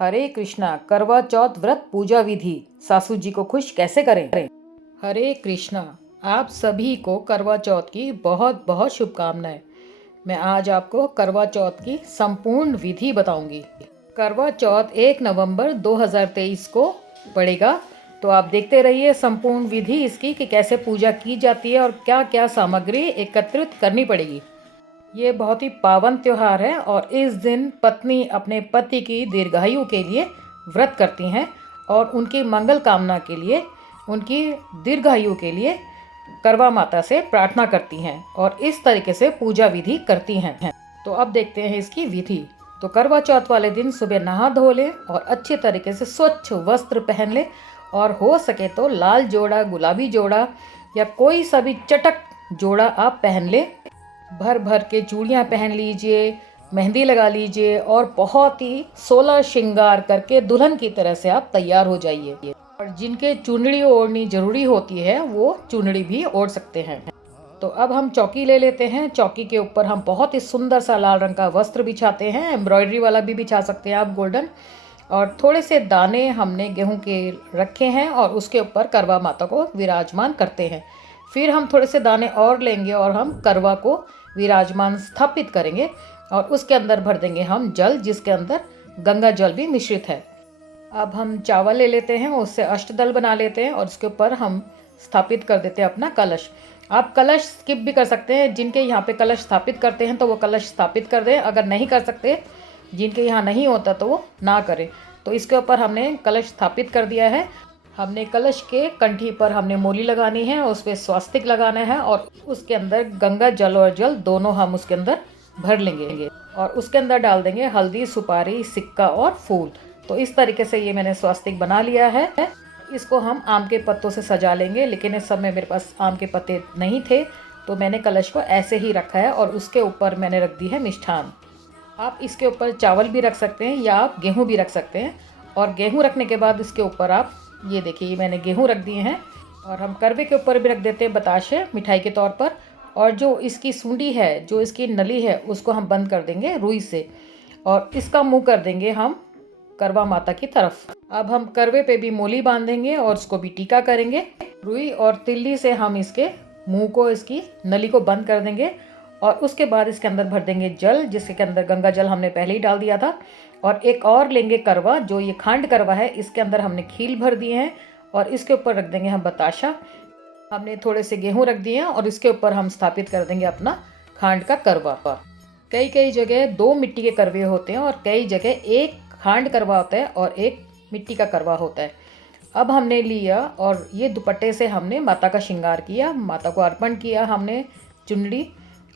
हरे कृष्णा। करवा चौथ व्रत पूजा विधि, सासू जी को खुश कैसे करें। हरे कृष्णा। आप सभी को करवा चौथ की बहुत बहुत शुभकामनाएं। मैं आज आपको करवा चौथ की संपूर्ण विधि बताऊंगी। करवा चौथ 1 नवंबर 2023 को पड़ेगा, तो आप देखते रहिए संपूर्ण विधि इसकी कि कैसे पूजा की जाती है और क्या क्या सामग्री एकत्रित करनी पड़ेगी। ये बहुत ही पावन त्योहार है और इस दिन पत्नी अपने पति की दीर्घायु के लिए व्रत करती हैं और उनकी मंगल कामना के लिए, उनकी दीर्घायु के लिए करवा माता से प्रार्थना करती हैं और इस तरीके से पूजा विधि करती हैं। तो अब देखते हैं इसकी विधि। तो करवा चौथ वाले दिन सुबह नहा धो लें और अच्छे तरीके से स्वच्छ वस्त्र पहन लें और हो सके तो लाल जोड़ा, गुलाबी जोड़ा या कोई सा भी चटक जोड़ा आप पहन लें। भर भर के चूड़ियाँ पहन लीजिए, मेहंदी लगा लीजिए और बहुत ही 16 श्रृंगार करके दुल्हन की तरह से आप तैयार हो जाइए। और जिनके चुनरी ओढ़नी जरूरी होती है वो चुनरी भी ओढ़ सकते हैं। तो अब हम चौकी ले लेते हैं। चौकी के ऊपर हम बहुत ही सुंदर सा लाल रंग का वस्त्र बिछाते हैं, एम्ब्रॉयडरी वाला भी बिछा सकते हैं आप, गोल्डन। और थोड़े से दाने हमने गेहूं के रखे हैं और उसके ऊपर करवा माता को विराजमान करते हैं। फिर हम थोड़े से दाने और लेंगे और हम करवा को विराजमान स्थापित करेंगे और उसके अंदर भर देंगे हम जल, जिसके अंदर गंगा जल भी मिश्रित है। अब हम चावल ले लेते हैं, उससे अष्टदल बना लेते हैं और उसके ऊपर हम स्थापित कर देते हैं अपना कलश। आप कलश स्किप भी कर सकते हैं, जिनके यहाँ पे कलश स्थापित करते हैं तो वो कलश स्थापित कर दें, अगर नहीं कर सकते, जिनके यहाँ नहीं होता तो वो ना करें। तो इसके ऊपर हमने कलश स्थापित कर दिया है। हमने कलश के कंठी पर हमने मोली लगानी है, उस पर स्वास्तिक लगाना है और उसके अंदर गंगा जल और जल दोनों हम उसके अंदर भर लेंगे और उसके अंदर डाल देंगे हल्दी, सुपारी, सिक्का और फूल। तो इस तरीके से ये मैंने स्वास्तिक बना लिया है। इसको हम आम के पत्तों से सजा लेंगे, लेकिन इस समय मेरे पास आम के पत्ते नहीं थे तो मैंने कलश को ऐसे ही रखा है और उसके ऊपर मैंने रख दी है मिष्ठान। आप इसके ऊपर चावल भी रख सकते हैं या आप गेहूँ भी रख सकते हैं। और गेहूँ रखने के बाद इसके ऊपर आप ये देखिए मैंने गेहूँ रख दिए हैं और हम करवे के ऊपर भी रख देते हैं बताशे मिठाई के तौर पर। और जो इसकी सूंडी है, जो इसकी नली है, उसको हम बंद कर देंगे रुई से और इसका मुंह कर देंगे हम करवा माता की तरफ। अब हम करवे पे भी मोली बांधेंगे और उसको भी टीका करेंगे। रुई और तिल्ली से हम इसके मुंह को, इसकी नली को बंद कर देंगे और उसके बाद इसके अंदर भर देंगे जल, जिसके अंदर गंगा जल हमने पहले ही डाल दिया था। और एक और लेंगे करवा, जो ये खांड करवा है, इसके अंदर हमने खील भर दिए हैं और इसके ऊपर रख देंगे हम बताशा। हमने थोड़े से गेहूं रख दिए हैं और इसके ऊपर हम स्थापित कर देंगे अपना खांड का करवा। कई कई जगह 2 मिट्टी के करवे होते हैं और कई जगह 1 खांड करवा होता है और 1 मिट्टी का करवा होता है। अब हमने लिया और ये दुपट्टे से हमने माता का श्रृंगार किया, माता को अर्पण किया हमने चुनरी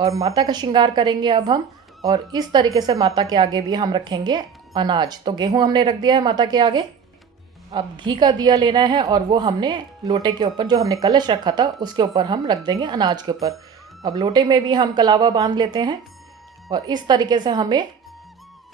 और माता का श्रृंगार करेंगे अब हम। और इस तरीके से माता के आगे भी हम रखेंगे अनाज। तो गेहूं हमने रख दिया है माता के आगे। अब घी का दिया लेना है और वो हमने लोटे के ऊपर, जो हमने कलश रखा था उसके ऊपर हम रख देंगे अनाज के ऊपर। अब लोटे में भी हम कलावा बांध लेते हैं और इस तरीके से हमें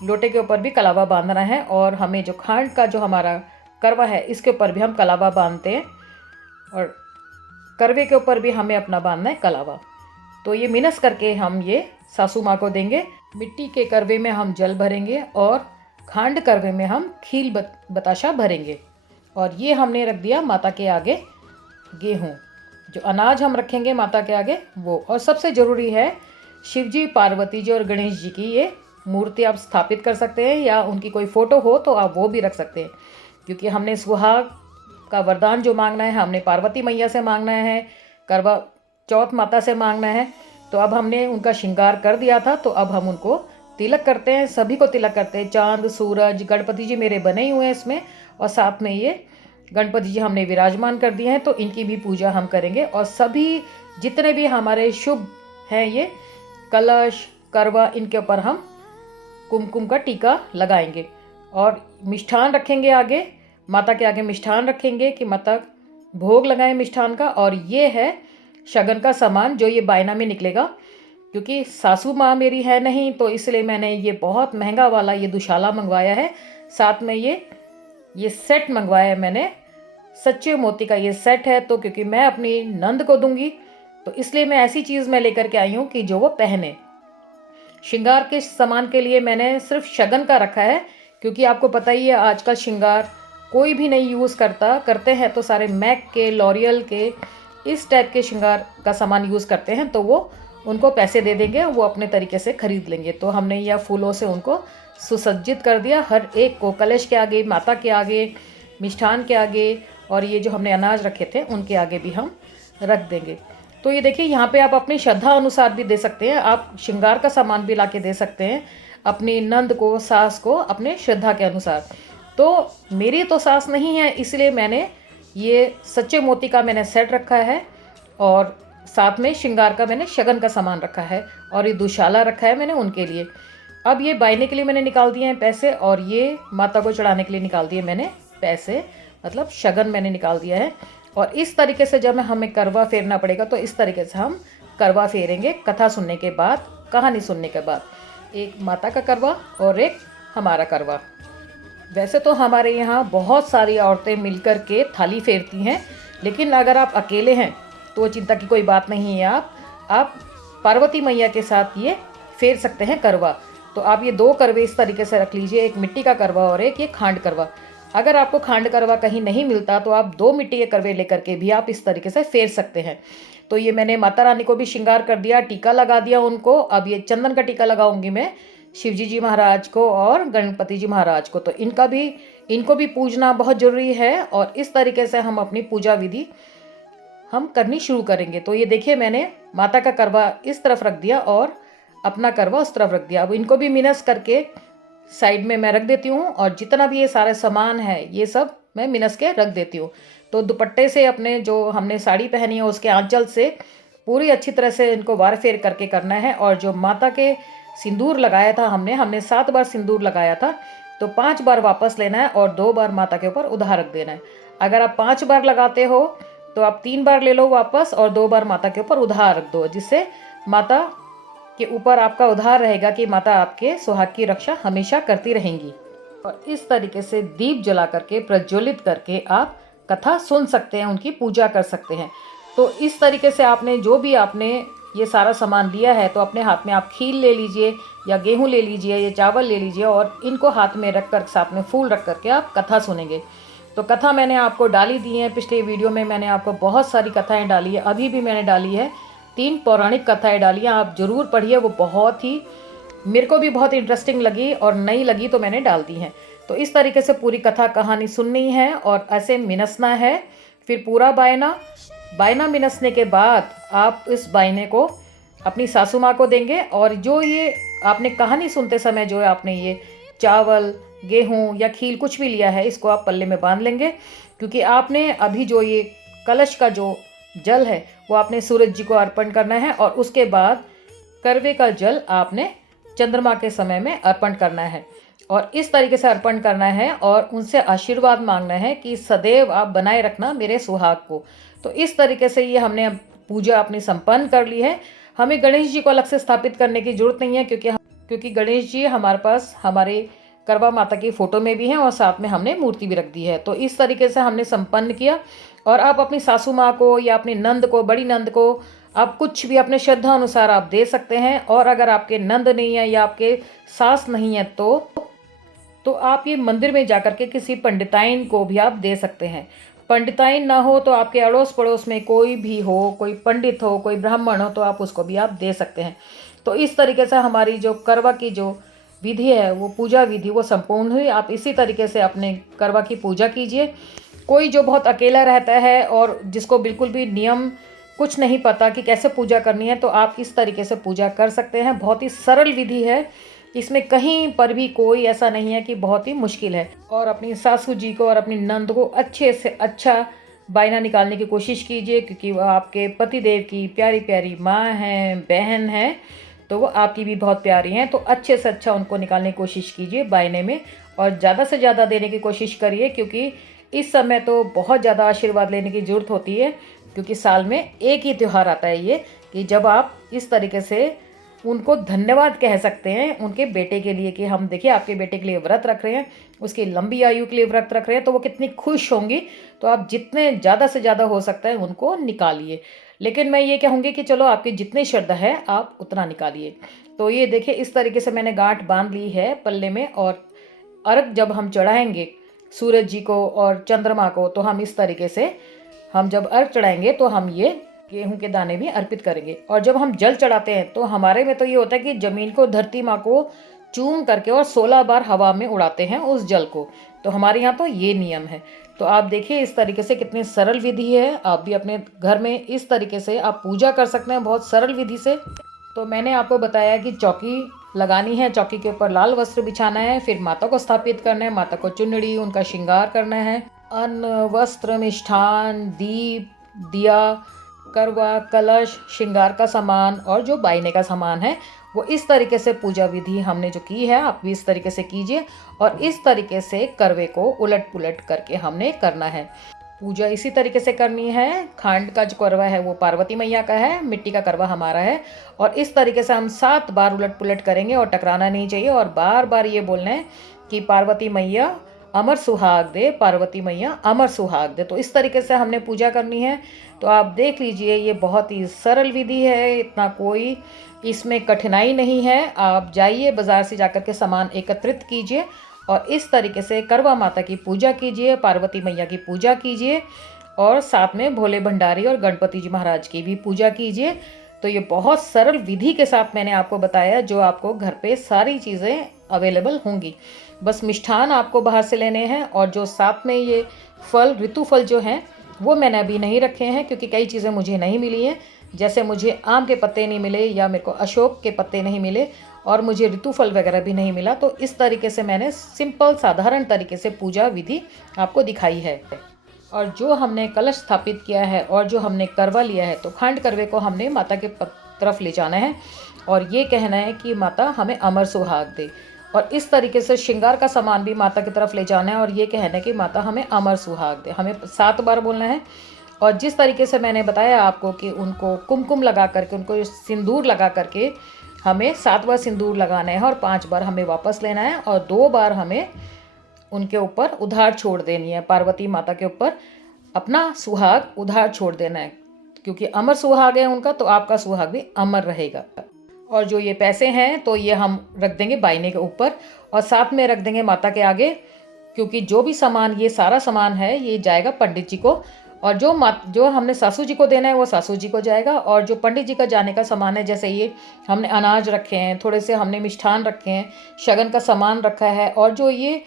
लोटे के ऊपर भी कलावा बांधना है। और हमें जो खांड का जो हमारा करवा है, इसके ऊपर भी हम कलावा बांधते हैं और करवे के ऊपर भी हमें अपना बांधना है कलावा। तो ये मिनस करके हम ये सासू माँ को देंगे। मिट्टी के करवे में हम जल भरेंगे और खांड करवे में हम खील बताशा भरेंगे। और ये हमने रख दिया माता के आगे गेहूँ। जो अनाज हम रखेंगे माता के आगे वो। और सबसे ज़रूरी है शिव जी, पार्वती जी और गणेश जी की ये मूर्ति आप स्थापित कर सकते हैं या उनकी कोई फ़ोटो हो तो आप वो भी रख सकते हैं, क्योंकि हमने सुहाग का वरदान जो मांगना है हमने पार्वती मैया से मांगना है, करवा चौथ माता से मांगना है। तो अब हमने उनका श्रृंगार कर दिया था, तो अब हम उनको तिलक करते हैं, सभी को तिलक करते हैं। चांद, सूरज, गणपति जी मेरे बने ही हुए हैं इसमें और साथ में ये गणपति जी हमने विराजमान कर दिए हैं, तो इनकी भी पूजा हम करेंगे। और सभी जितने भी हमारे शुभ हैं, ये कलश, करवा, इनके ऊपर हम कुमकुम का टीका लगाएंगे और मिष्ठान रखेंगे आगे, माता के आगे मिष्ठान रखेंगे कि माता भोग लगाएं मिष्ठान का। और ये है शगन का सामान जो ये बायना में निकलेगा, क्योंकि सासू माँ मेरी है नहीं तो इसलिए मैंने ये बहुत महंगा वाला ये दुशाला मंगवाया है। साथ में ये सेट मंगवाया है मैंने, सच्चे मोती का ये सेट है। तो क्योंकि मैं अपनी नंद को दूंगी तो इसलिए मैं ऐसी चीज़ मैं लेकर के आई हूँ कि जो वो पहने। श्रृंगार के सामान के लिए मैंने सिर्फ शगन का रखा है, क्योंकि आपको पता ही है आजकल श्रृंगार कोई भी नहीं यूज़ करते हैं तो सारे मैक के, लॉरियल के, इस टाइप के श्रृंगार का सामान यूज़ करते हैं, तो वो उनको पैसे दे देंगे, वो अपने तरीके से खरीद लेंगे। तो हमने यह फूलों से उनको सुसज्जित कर दिया, हर एक को कलश के आगे, माता के आगे, मिष्ठान के आगे, और ये जो हमने अनाज रखे थे उनके आगे भी हम रख देंगे। तो ये देखिए, यहाँ पे आप अपनी श्रद्धा अनुसार भी दे सकते हैं, आप श्रृंगार का सामान भी ला के दे सकते हैं अपनी नंद को, सास को, अपने श्रद्धा के अनुसार। तो मेरी तो सास नहीं है, इसलिए मैंने ये सच्चे मोती का मैंने सेट रखा है, और साथ में श्रृंगार का मैंने शगन का सामान रखा है, और ये दुशाला रखा है मैंने उनके लिए। अब ये बायने के लिए मैंने निकाल दिए हैं पैसे, और ये माता को चढ़ाने के लिए निकाल दिए मैंने पैसे, मतलब शगन मैंने निकाल दिया है। और इस तरीके से जब हमें करवा फेरना पड़ेगा, तो इस तरीके से हम करवा फेरेंगे कथा सुनने के बाद, कहानी सुनने के बाद। एक माता का करवा और एक हमारा करवा। वैसे तो हमारे यहाँ बहुत सारी औरतें मिलकर के थाली फेरती हैं, लेकिन अगर आप अकेले हैं तो चिंता की कोई बात नहीं है, आप पार्वती मैया के साथ ये फेर सकते हैं करवा। तो आप ये 2 करवे इस तरीके से रख लीजिए, एक मिट्टी का करवा और एक ये खांड करवा। अगर आपको खांड करवा कहीं नहीं मिलता तो आप 2 मिट्टी के करवे लेकर के भी आप इस तरीके से फेर सकते हैं। तो ये मैंने माता रानी को भी श्रृंगार कर दिया, टीका लगा दिया उनको। अब ये चंदन का टीका लगाऊंगी मैं शिवजी जी महाराज को और गणपति जी महाराज को। तो इनको भी पूजना बहुत ज़रूरी है, और इस तरीके से हम अपनी पूजा विधि हम करनी शुरू करेंगे। तो ये देखिए, मैंने माता का करवा इस तरफ रख दिया और अपना करवा उस तरफ रख दिया। अब इनको भी मिनस करके साइड में मैं रख देती हूँ, और जितना भी ये सारे सामान है ये सब मैं मिनस के रख देती हूँ। तो दुपट्टे से अपने जो हमने साड़ी पहनी है उसके आंचल से पूरी अच्छी तरह से इनको वार फेर करके करना है। और जो माता के सिंदूर लगाया था हमने 7 बार सिंदूर लगाया था, तो 5 बार वापस लेना है और 2 बार माता के ऊपर उधार रख देना है। अगर आप 5 बार लगाते हो तो आप 3 बार ले लो वापस और 2 बार माता के ऊपर उधार रख दो, जिससे माता के ऊपर आपका उधार रहेगा कि माता आपके सुहाग की रक्षा हमेशा करती रहेंगी। और इस तरीके से दीप जला करके, प्रज्वलित करके आप कथा सुन सकते हैं, उनकी पूजा कर सकते हैं। तो इस तरीके से आपने जो भी आपने ये सारा सामान लिया है, तो अपने हाथ में आप खील ले लीजिए या गेहूं ले लीजिए या चावल ले लीजिए, और इनको हाथ में रख कर साथ में फूल रख करके आप कथा सुनेंगे। तो कथा मैंने आपको डाली दी है, पिछले वीडियो में मैंने आपको बहुत सारी कथाएं डाली है, अभी भी मैंने डाली है 3 पौराणिक कथाएं डाली हैं, आप ज़रूर पढ़िए। वो बहुत ही मेरे को भी बहुत इंटरेस्टिंग लगी और नई लगी, तो मैंने डाल दी हैं। तो इस तरीके से पूरी कथा कहानी सुननी है और ऐसे मिनसना है। फिर पूरा बायना मिनसने के बाद आप इस बायने को अपनी सासू माँ को देंगे, और जो ये आपने कहानी सुनते समय जो आपने ये चावल, गेहूं या खील कुछ भी लिया है, इसको आप पल्ले में बांध लेंगे। क्योंकि आपने अभी जो ये कलश का जो जल है वो आपने सूरज जी को अर्पण करना है, और उसके बाद करवे का जल आपने चंद्रमा के समय में अर्पण करना है, और इस तरीके से अर्पण करना है और उनसे आशीर्वाद मांगना है कि सदैव आप बनाए रखना मेरे सुहाग को। तो इस तरीके से ये हमने पूजा अपनी संपन्न कर ली है। हमें गणेश जी को अलग से स्थापित करने की जरूरत नहीं है, क्योंकि गणेश जी हमारे पास हमारे करवा माता की फ़ोटो में भी हैं और साथ में हमने मूर्ति भी रख दी है। तो इस तरीके से हमने संपन्न किया। और आप अपनी सासू माँ को या अपनी नंद को, बड़ी नंद को, आप कुछ भी अपने श्रद्धा अनुसार आप दे सकते हैं। और अगर आपके नंद नहीं है या आपके सास नहीं है तो आप ये मंदिर में जाकर के किसी पंडिताइन को भी आप दे सकते हैं। पंडिताइन ना हो तो आपके अड़ोस पड़ोस में कोई भी हो, कोई पंडित हो, कोई ब्राह्मण हो, तो आप उसको भी आप दे सकते हैं। तो इस तरीके से हमारी जो करवा की जो विधि है, वो पूजा विधि वो संपूर्ण हुई। आप इसी तरीके से अपने करवा की पूजा कीजिए। कोई जो बहुत अकेला रहता है और जिसको बिल्कुल भी नियम कुछ नहीं पता कि कैसे पूजा करनी है, तो आप इस तरीके से पूजा कर सकते हैं। बहुत ही सरल विधि है, इसमें कहीं पर भी कोई ऐसा नहीं है कि बहुत ही मुश्किल है। और अपनी सासू जी को और अपनी नंद को अच्छे से अच्छा बायना निकालने की कोशिश कीजिए, क्योंकि वह आपके पतिदेव की प्यारी प्यारी माँ हैं, बहन हैं, तो वो आपकी भी बहुत प्यारी हैं। तो अच्छे से अच्छा उनको निकालने की कोशिश कीजिए बायने में, और ज़्यादा से ज़्यादा देने की कोशिश करिए, क्योंकि इस समय तो बहुत ज़्यादा आशीर्वाद लेने की ज़रूरत होती है। क्योंकि साल में एक ही त्यौहार आता है ये, कि जब आप इस तरीके से उनको धन्यवाद कह सकते हैं उनके बेटे के लिए, कि हम देखिए आपके बेटे के लिए व्रत रख रहे हैं, उसकी लंबी आयु के लिए व्रत रख रहे हैं, तो वो कितनी खुश होंगी। तो आप जितने ज़्यादा से ज़्यादा हो सकता है उनको निकालिए। लेकिन मैं ये कहूँगी कि चलो आपकी जितनी श्रद्धा है आप उतना निकालिए। तो ये देखिए, इस तरीके से मैंने गांठ बांध ली है पल्ले में, और अर्घ जब हम चढ़ाएंगे सूरज जी को और चंद्रमा को, तो हम इस तरीके से हम जब अर्घ चढ़ाएंगे तो हम ये गेहूं के दाने भी अर्पित करेंगे। और जब हम जल चढ़ाते हैं तो हमारे में तो ये होता है कि जमीन को, धरती माँ को चूम करके और 16 बार हवा में उड़ाते हैं उस जल को। तो हमारे यहाँ तो ये नियम है। तो आप देखिए इस तरीके से कितनी सरल विधि है। आप भी अपने घर में इस तरीके से आप पूजा कर सकते हैं बहुत सरल विधि से। तो मैंने आपको बताया कि चौकी लगानी है, चौकी के ऊपर लाल वस्त्र बिछाना है, फिर माता को स्थापित करना है, माता को चुनरी, उनका श्रृंगार करना है, अन्न, वस्त्र, मिष्ठान, दीप, दिया, करवा, कलश, श्रृंगार का सामान और जो बायने का सामान है, वो इस तरीके से पूजा विधि हमने जो की है आप भी इस तरीके से कीजिए। और इस तरीके से करवे को उलट पुलट करके हमने करना है। पूजा इसी तरीके से करनी है। खांड का जो करवा है वो पार्वती मैया का है, मिट्टी का करवा हमारा है। और इस तरीके से हम 7 बार उलट पुलट करेंगे और टकराना नहीं चाहिए। और बार बार ये बोलना है कि पार्वती मैया अमर सुहाग दे, पार्वती मैया अमर सुहाग दे। तो इस तरीके से हमने पूजा करनी है। तो आप देख लीजिए ये बहुत ही सरल विधि है, इतना कोई इसमें कठिनाई नहीं है। आप जाइए बाज़ार से जाकर के सामान एकत्रित कीजिए और इस तरीके से करवा माता की पूजा कीजिए, पार्वती मैया की पूजा कीजिए और साथ में भोले भंडारी और गणपति जी महाराज की भी पूजा कीजिए। तो ये बहुत सरल विधि के साथ मैंने आपको बताया, जो आपको घर पे सारी चीज़ें अवेलेबल होंगी। बस मिष्ठान आपको बाहर से लेने हैं और जो साथ में ये फल, ऋतु फल जो हैं वो मैंने अभी नहीं रखे हैं क्योंकि कई चीज़ें मुझे नहीं मिली हैं। जैसे मुझे आम के पत्ते नहीं मिले या मेरे को अशोक के पत्ते नहीं मिले और मुझे ऋतु फल वगैरह भी नहीं मिला। तो इस तरीके से मैंने सिंपल साधारण तरीके से पूजा विधि आपको दिखाई है। और जो हमने कलश स्थापित किया है और जो हमने करवा लिया है, तो खांड करवे को हमने माता के तरफ ले जाना है और ये कहना है कि माता हमें अमर सुहाग दे। और इस तरीके से श्रृंगार का सामान भी माता की तरफ ले जाना है और ये कहना है कि माता हमें अमर सुहाग दे। हमें 7 बार बोलना है। और जिस तरीके से मैंने बताया आपको कि उनको कुमकुम लगा करके, उनको सिंदूर लगा करके हमें 7 बार सिंदूर लगाना है और 5 बार हमें वापस लेना है और 2 बार हमें उनके ऊपर उधार छोड़ देनी है। पार्वती माता के ऊपर अपना सुहाग उधार छोड़ देना है क्योंकि अमर सुहाग है उनका, तो आपका सुहाग भी अमर रहेगा। और जो ये पैसे हैं तो ये हम रख देंगे बायने के ऊपर और साथ में रख देंगे माता के आगे, क्योंकि जो भी सामान, ये सारा सामान है, ये जाएगा पंडित जी को। और जो हमने सासू जी को देना है वो सासू जी को जाएगा। और जो पंडित जी का जाने का सामान है, जैसे ये हमने अनाज रखे हैं, थोड़े से हमने मिष्ठान रखे हैं, शगन का सामान रखा है और जो ये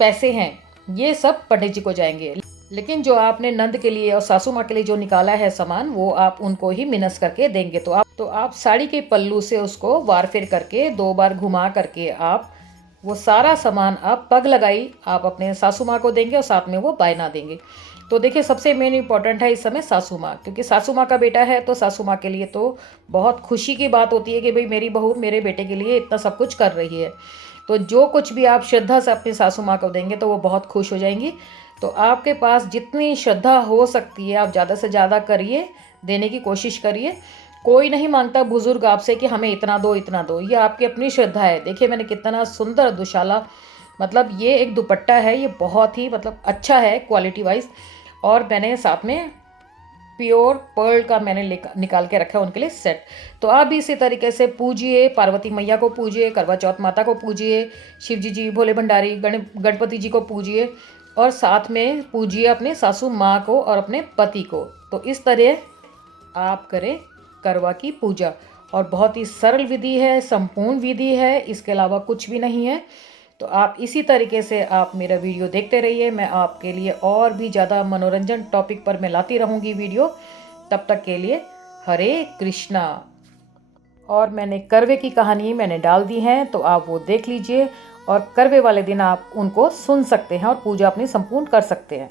पैसे हैं ये सब पंडित जी को जाएंगे। लेकिन जो आपने नंद के लिए और सासू माँ के लिए जो निकाला है सामान, वो आप उनको ही मिनस करके देंगे। तो आप साड़ी के पल्लू से उसको वार फेर करके 2 बार घुमा करके आप वो सारा सामान आप पग लगाई आप अपने सासू माँ को देंगे और साथ में वो बायना देंगे। तो देखिए सबसे मेन इंपॉर्टेंट है इस समय सासू माँ, क्योंकि सासू माँ का बेटा है तो सासू माँ के लिए तो बहुत खुशी की बात होती है कि भाई मेरी बहू मेरे बेटे के लिए इतना सब कुछ कर रही है। तो जो कुछ भी आप श्रद्धा से अपनी सासू माँ को देंगे तो वो बहुत खुश हो जाएंगी। तो आपके पास जितनी श्रद्धा हो सकती है आप ज़्यादा से ज़्यादा करिए, देने की कोशिश करिए। कोई नहीं मांगता बुजुर्ग आपसे कि हमें इतना दो इतना दो, ये आपकी अपनी श्रद्धा है। देखिए मैंने कितना सुंदर दुशाला, मतलब ये एक दुपट्टा है, ये बहुत ही मतलब अच्छा है क्वालिटी वाइज। और मैंने साथ में प्योर पर्ल का मैंने निकाल के रखा है उनके लिए सेट। तो आप भी इसी तरीके से पूजिए, पार्वती मैया को पूजिए, करवा चौथ माता को पूजिए, शिव जी, भोले भंडारी, गणपति जी को पूजिए और साथ में पूजिए अपने सासू माँ को और अपने पति को। तो इस तरह आप करें करवा की पूजा। और बहुत ही सरल विधि है, संपूर्ण विधि है, इसके अलावा कुछ भी नहीं है। तो आप इसी तरीके से आप मेरा वीडियो देखते रहिए। मैं आपके लिए और भी ज़्यादा मनोरंजन टॉपिक पर मैं लाती रहूँगी वीडियो। तब तक के लिए हरे कृष्णा। और मैंने करवे की कहानी मैंने डाल दी है, तो आप वो देख लीजिए और करवे वाले दिन आप उनको सुन सकते हैं और पूजा अपनी संपूर्ण कर सकते हैं।